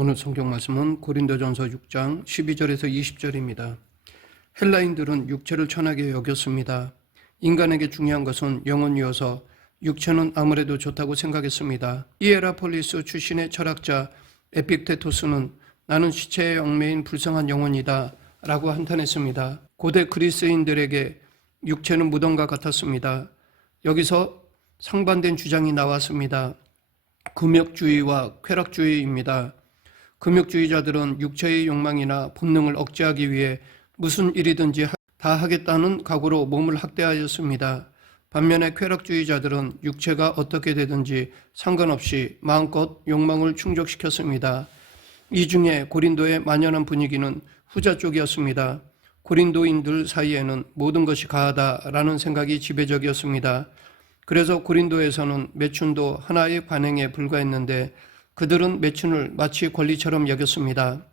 오늘 성경 말씀은 고린도전서 6장 12절에서 20절입니다. 헬라인들은 육체를 천하게 여겼습니다. 인간에게 중요한 것은 영혼이어서 육체는 아무래도 좋다고 생각했습니다. 이에라폴리스 출신의 철학자 에픽테토스는 나는 시체의 얽매인 불쌍한 영혼이다 라고 한탄했습니다. 고대 그리스인들에게 육체는 무덤과 같았습니다. 여기서 상반된 주장이 나왔습니다. 금욕주의와 쾌락주의입니다. 금욕주의자들은 육체의 욕망이나 본능을 억제하기 위해 무슨 일이든지 다 하겠다는 각오로 몸을 학대하였습니다. 반면에 쾌락주의자들은 육체가 어떻게 되든지 상관없이 마음껏 욕망을 충족시켰습니다. 이 중에 고린도의 만연한 분위기는 후자 쪽이었습니다. 고린도인들 사이에는 모든 것이 가하다라는 생각이 지배적이었습니다. 그래서 고린도에서는 매춘도 하나의 관행에 불과했는데 그들은 매춘을 마치 권리처럼 여겼습니다.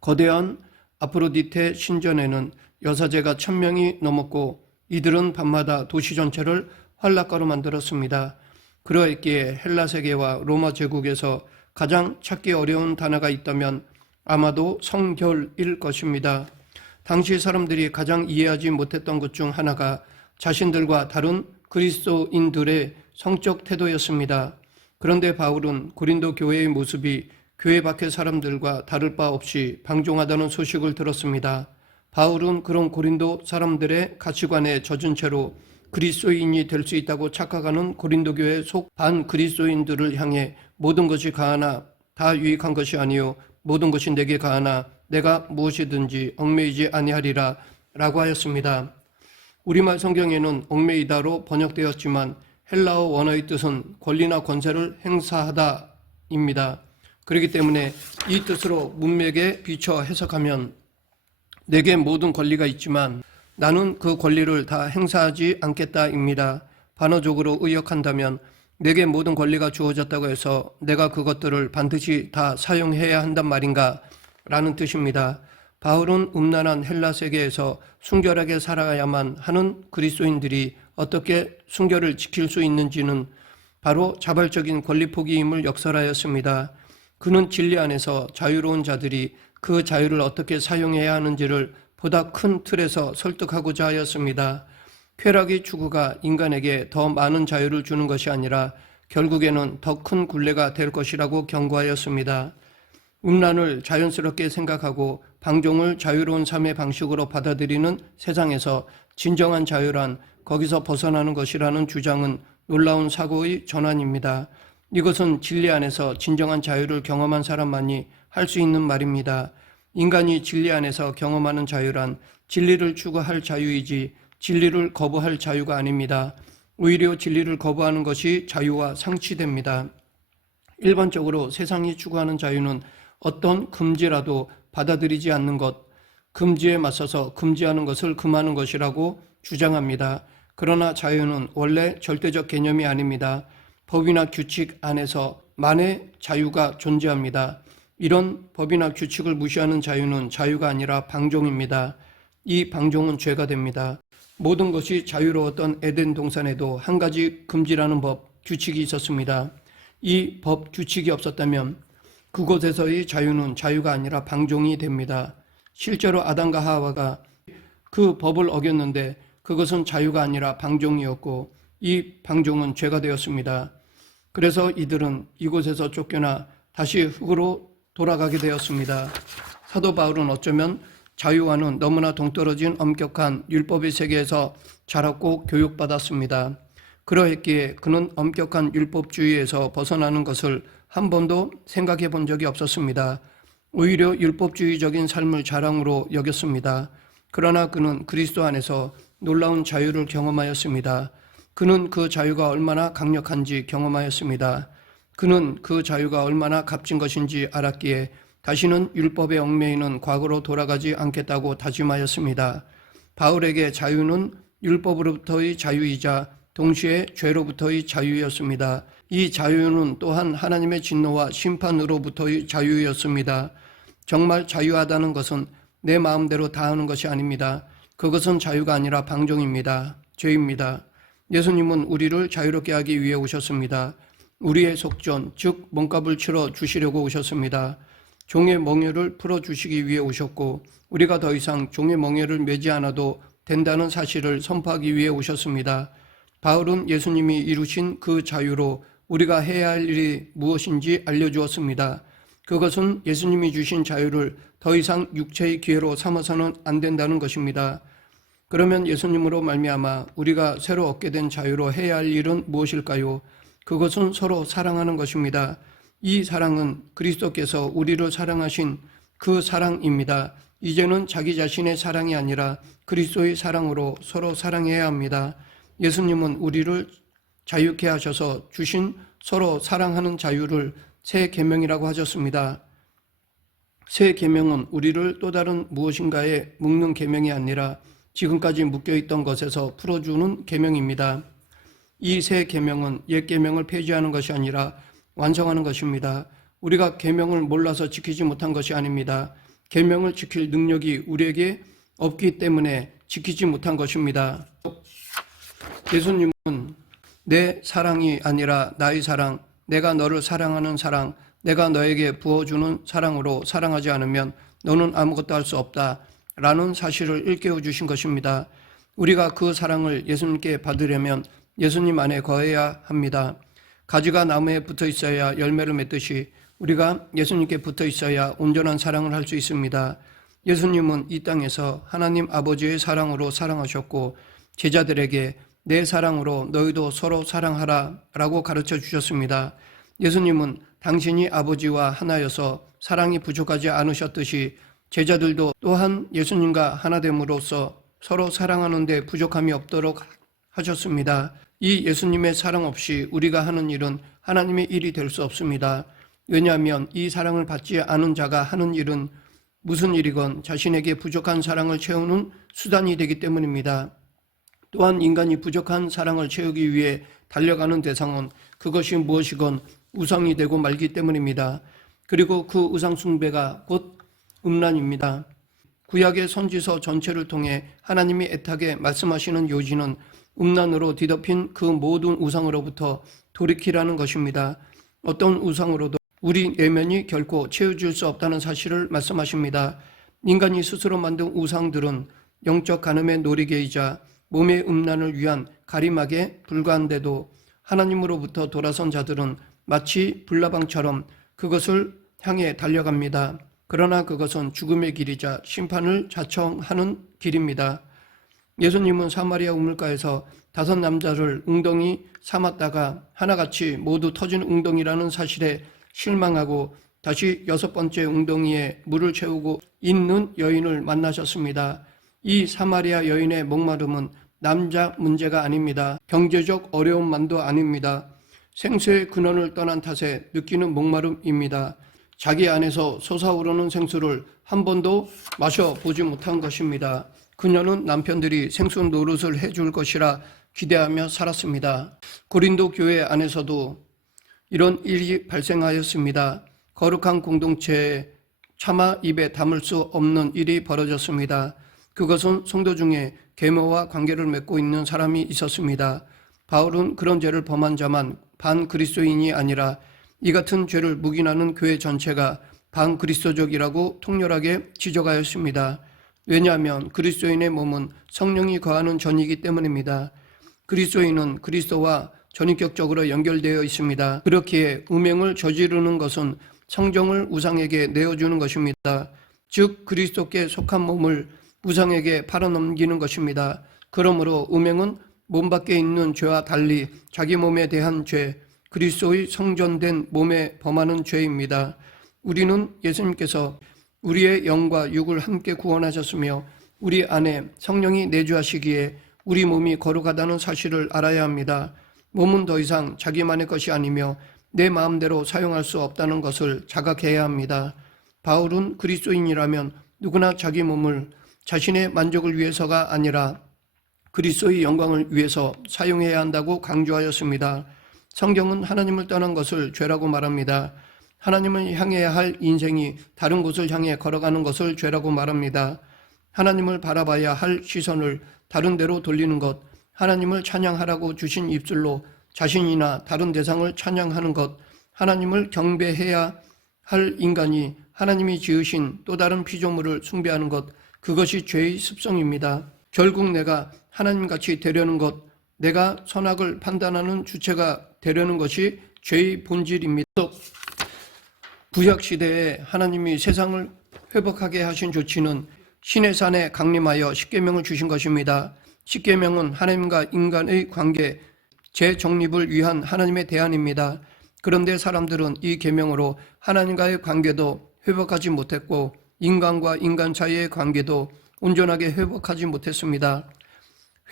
거대한 아프로디테 신전에는 여사제가 1000명이 넘었고 이들은 밤마다 도시 전체를 활락가로 만들었습니다. 그러했기에 헬라 세계와 로마 제국에서 가장 찾기 어려운 단어가 있다면 아마도 성결일 것입니다. 당시 사람들이 가장 이해하지 못했던 것 중 하나가 자신들과 다른 그리스도인들의 성적 태도였습니다. 그런데 바울은 고린도 교회의 모습이 교회 밖의 사람들과 다를 바 없이 방종하다는 소식을 들었습니다. 바울은 그런 고린도 사람들의 가치관에 젖은 채로 그리스도인이 될 수 있다고 착각하는 고린도 교회 속 반그리스도인들을 향해 모든 것이 가하나 다 유익한 것이 아니요 모든 것이 내게 가하나 내가 무엇이든지 얽매이지 아니하리라 라고 하였습니다. 우리말 성경에는 얽매이다로 번역되었지만 헬라어 원어의 뜻은 권리나 권세를 행사하다입니다. 그렇기 때문에 이 뜻으로 문맥에 비춰 해석하면 내게 모든 권리가 있지만 나는 그 권리를 다 행사하지 않겠다입니다. 반어적으로 의역한다면 내게 모든 권리가 주어졌다고 해서 내가 그것들을 반드시 다 사용해야 한단 말인가 라는 뜻입니다. 바울은 음란한 헬라 세계에서 순결하게 살아야만 하는 그리스도인들이 어떻게 순결을 지킬 수 있는지는 바로 자발적인 권리 포기임을 역설하였습니다. 그는 진리 안에서 자유로운 자들이 그 자유를 어떻게 사용해야 하는지를 보다 큰 틀에서 설득하고자 하였습니다. 쾌락의 추구가 인간에게 더 많은 자유를 주는 것이 아니라 결국에는 더 큰 굴레가 될 것이라고 경고하였습니다. 음란을 자연스럽게 생각하고 방종을 자유로운 삶의 방식으로 받아들이는 세상에서 진정한 자유란 거기서 벗어나는 것이라는 주장은 놀라운 사고의 전환입니다. 이것은 진리 안에서 진정한 자유를 경험한 사람만이 할 수 있는 말입니다. 인간이 진리 안에서 경험하는 자유란 진리를 추구할 자유이지 진리를 거부할 자유가 아닙니다. 오히려 진리를 거부하는 것이 자유와 상치됩니다. 일반적으로 세상이 추구하는 자유는 어떤 금지라도 받아들이지 않는 것, 금지에 맞서서 금지하는 것을 금하는 것이라고 주장합니다. 그러나 자유는 원래 절대적 개념이 아닙니다. 법이나 규칙 안에서 만의 자유가 존재합니다. 이런 법이나 규칙을 무시하는 자유는 자유가 아니라 방종입니다. 이 방종은 죄가 됩니다. 모든 것이 자유로웠던 에덴 동산에도 한 가지 금지라는 법, 규칙이 있었습니다. 이 법, 규칙이 없었다면 그곳에서의 자유는 자유가 아니라 방종이 됩니다. 실제로 아담과 하와가 그 법을 어겼는데 그것은 자유가 아니라 방종이었고 이 방종은 죄가 되었습니다. 그래서 이들은 이곳에서 쫓겨나 다시 흙으로 돌아가게 되었습니다. 사도 바울은 어쩌면 자유와는 너무나 동떨어진 엄격한 율법의 세계에서 자랐고 교육받았습니다. 그러했기에 그는 엄격한 율법주의에서 벗어나는 것을 한 번도 생각해 본 적이 없었습니다. 오히려 율법주의적인 삶을 자랑으로 여겼습니다. 그러나 그는 그리스도 안에서 놀라운 자유를 경험하였습니다. 그는 그 자유가 얼마나 강력한지 경험하였습니다. 그는 그 자유가 얼마나 값진 것인지 알았기에 다시는 율법에 얽매이는 과거로 돌아가지 않겠다고 다짐하였습니다. 바울에게 자유는 율법으로부터의 자유이자 동시에 죄로부터의 자유였습니다. 이 자유는 또한 하나님의 진노와 심판으로부터의 자유였습니다. 정말 자유하다는 것은 내 마음대로 다 하는 것이 아닙니다. 그것은 자유가 아니라 방종입니다. 죄입니다. 예수님은 우리를 자유롭게 하기 위해 오셨습니다. 우리의 속전, 즉 몸값을 치러 주시려고 오셨습니다. 종의 멍에를 풀어주시기 위해 오셨고 우리가 더 이상 종의 멍에를 매지 않아도 된다는 사실을 선포하기 위해 오셨습니다. 바울은 예수님이 이루신 그 자유로 우리가 해야 할 일이 무엇인지 알려주었습니다. 그것은 예수님이 주신 자유를 더 이상 육체의 기회로 삼아서는 안 된다는 것입니다. 그러면 예수님으로 말미암아 우리가 새로 얻게 된 자유로 해야 할 일은 무엇일까요? 그것은 서로 사랑하는 것입니다. 이 사랑은 그리스도께서 우리를 사랑하신 그 사랑입니다. 이제는 자기 자신의 사랑이 아니라 그리스도의 사랑으로 서로 사랑해야 합니다. 예수님은 우리를 자유케 하셔서 주신 서로 사랑하는 자유를 새 계명이라고 하셨습니다. 새 계명은 우리를 또 다른 무엇인가에 묶는 계명이 아니라 지금까지 묶여있던 것에서 풀어주는 계명입니다. 이 새 계명은 옛 계명을 폐지하는 것이 아니라 완성하는 것입니다. 우리가 계명을 몰라서 지키지 못한 것이 아닙니다. 계명을 지킬 능력이 우리에게 없기 때문에 지키지 못한 것입니다. 예수님은 내 사랑이 아니라 나의 사랑, 내가 너를 사랑하는 사랑, 내가 너에게 부어주는 사랑으로 사랑하지 않으면 너는 아무것도 할 수 없다 라는 사실을 일깨워 주신 것입니다. 우리가 그 사랑을 예수님께 받으려면 예수님 안에 거해야 합니다. 가지가 나무에 붙어 있어야 열매를 맺듯이 우리가 예수님께 붙어 있어야 온전한 사랑을 할 수 있습니다. 예수님은 이 땅에서 하나님 아버지의 사랑으로 사랑하셨고 제자들에게 내 사랑으로 너희도 서로 사랑하라 라고 가르쳐 주셨습니다. 예수님은 당신이 아버지와 하나여서 사랑이 부족하지 않으셨듯이 제자들도 또한 예수님과 하나됨으로써 서로 사랑하는 데 부족함이 없도록 하셨습니다. 이 예수님의 사랑 없이 우리가 하는 일은 하나님의 일이 될 수 없습니다. 왜냐하면 이 사랑을 받지 않은 자가 하는 일은 무슨 일이건 자신에게 부족한 사랑을 채우는 수단이 되기 때문입니다. 또한 인간이 부족한 사랑을 채우기 위해 달려가는 대상은 그것이 무엇이건 우상이 되고 말기 때문입니다. 그리고 그 우상 숭배가 곧 음란입니다. 구약의 선지서 전체를 통해 하나님이 애타게 말씀하시는 요지는 음란으로 뒤덮인 그 모든 우상으로부터 돌이키라는 것입니다. 어떤 우상으로도 우리 내면이 결코 채워줄 수 없다는 사실을 말씀하십니다. 인간이 스스로 만든 우상들은 영적 간음의 놀이개이자 몸의 음란을 위한 가림막에 불과한데도 하나님으로부터 돌아선 자들은 마치 불나방처럼 그것을 향해 달려갑니다. 그러나 그것은 죽음의 길이자 심판을 자청하는 길입니다. 예수님은 사마리아 우물가에서 5 남자를 웅덩이 삼았다가 하나같이 모두 터진 웅덩이라는 사실에 실망하고 다시 6번째 웅덩이에 물을 채우고 있는 여인을 만나셨습니다. 이 사마리아 여인의 목마름은 남자 문제가 아닙니다. 경제적 어려움만도 아닙니다. 생수의 근원을 떠난 탓에 느끼는 목마름입니다. 자기 안에서 솟아오르는 생수를 한 번도 마셔보지 못한 것입니다. 그녀는 남편들이 생수 노릇을 해줄 것이라 기대하며 살았습니다. 고린도 교회 안에서도 이런 일이 발생하였습니다. 거룩한 공동체에 차마 입에 담을 수 없는 일이 벌어졌습니다. 그것은 성도 중에 계모와 관계를 맺고 있는 사람이 있었습니다. 바울은 그런 죄를 범한 자만 반그리스도인이 아니라 이 같은 죄를 묵인하는 교회 전체가 반그리스도적이라고 통렬하게 지적하였습니다. 왜냐하면 그리스도인의 몸은 성령이 거하는 전이기 때문입니다. 그리스도인은 그리스도와 전인격적으로 연결되어 있습니다. 그렇기에 음행을 저지르는 것은 성정을 우상에게 내어주는 것입니다. 즉 그리스도께 속한 몸을 우상에게 팔아넘기는 것입니다. 그러므로 음행은 몸 밖에 있는 죄와 달리 자기 몸에 대한 죄, 그리스도의 성전된 몸에 범하는 죄입니다. 우리는 예수님께서 우리의 영과 육을 함께 구원하셨으며 우리 안에 성령이 내주하시기에 우리 몸이 거룩하다는 사실을 알아야 합니다. 몸은 더 이상 자기만의 것이 아니며 내 마음대로 사용할 수 없다는 것을 자각해야 합니다. 바울은 그리스도인이라면 누구나 자기 몸을 자신의 만족을 위해서가 아니라 그리스도의 영광을 위해서 사용해야 한다고 강조하였습니다. 성경은 하나님을 떠난 것을 죄라고 말합니다. 하나님을 향해야 할 인생이 다른 곳을 향해 걸어가는 것을 죄라고 말합니다. 하나님을 바라봐야 할 시선을 다른 데로 돌리는 것, 하나님을 찬양하라고 주신 입술로 자신이나 다른 대상을 찬양하는 것, 하나님을 경배해야 할 인간이 하나님이 지으신 또 다른 피조물을 숭배하는 것, 그것이 죄의 습성입니다. 결국 내가 하나님같이 되려는 것, 내가 선악을 판단하는 주체가 되려는 것이 죄의 본질입니다. 구약시대에 하나님이 세상을 회복하게 하신 조치는 시내산에 강림하여 십계명을 주신 것입니다. 십계명은 하나님과 인간의 관계, 재정립을 위한 하나님의 대안입니다. 그런데 사람들은 이 계명으로 하나님과의 관계도 회복하지 못했고 인간과 인간 사이의 관계도 온전하게 회복하지 못했습니다.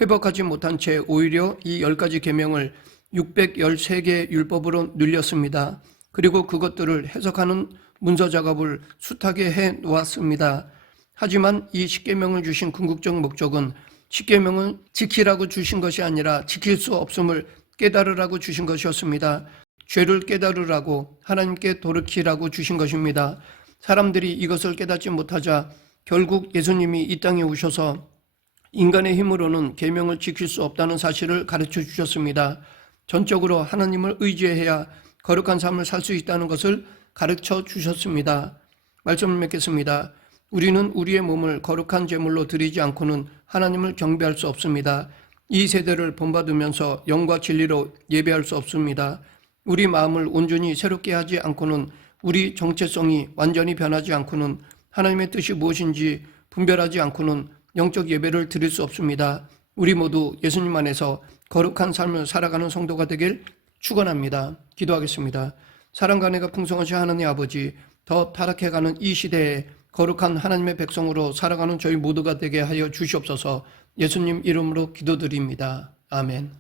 회복하지 못한 채 오히려 이 10가지 계명을 613개 율법으로 늘렸습니다. 그리고 그것들을 해석하는 문서 작업을 숱하게 해 놓았습니다. 하지만 이 십계명을 주신 궁극적 목적은 십계명을 지키라고 주신 것이 아니라 지킬 수 없음을 깨달으라고 주신 것이었습니다. 죄를 깨달으라고, 하나님께 돌이키라고 주신 것입니다. 사람들이 이것을 깨닫지 못하자 결국 예수님이 이 땅에 오셔서 인간의 힘으로는 계명을 지킬 수 없다는 사실을 가르쳐 주셨습니다. 전적으로 하나님을 의지해야 거룩한 삶을 살 수 있다는 것을 가르쳐 주셨습니다. 말씀을 맺겠습니다. 우리는 우리의 몸을 거룩한 제물로 드리지 않고는 하나님을 경배할 수 없습니다. 이 세대를 본받으면서 영과 진리로 예배할 수 없습니다. 우리 마음을 온전히 새롭게 하지 않고는, 우리 정체성이 완전히 변하지 않고는, 하나님의 뜻이 무엇인지 분별하지 않고는 영적 예배를 드릴 수 없습니다. 우리 모두 예수님 안에서 거룩한 삶을 살아가는 성도가 되길 축원합니다. 기도하겠습니다. 사랑과 은혜가 풍성하신 하나님 아버지, 더 타락해가는 이 시대에 거룩한 하나님의 백성으로 살아가는 저희 모두가 되게 하여 주시옵소서. 예수님 이름으로 기도드립니다. 아멘.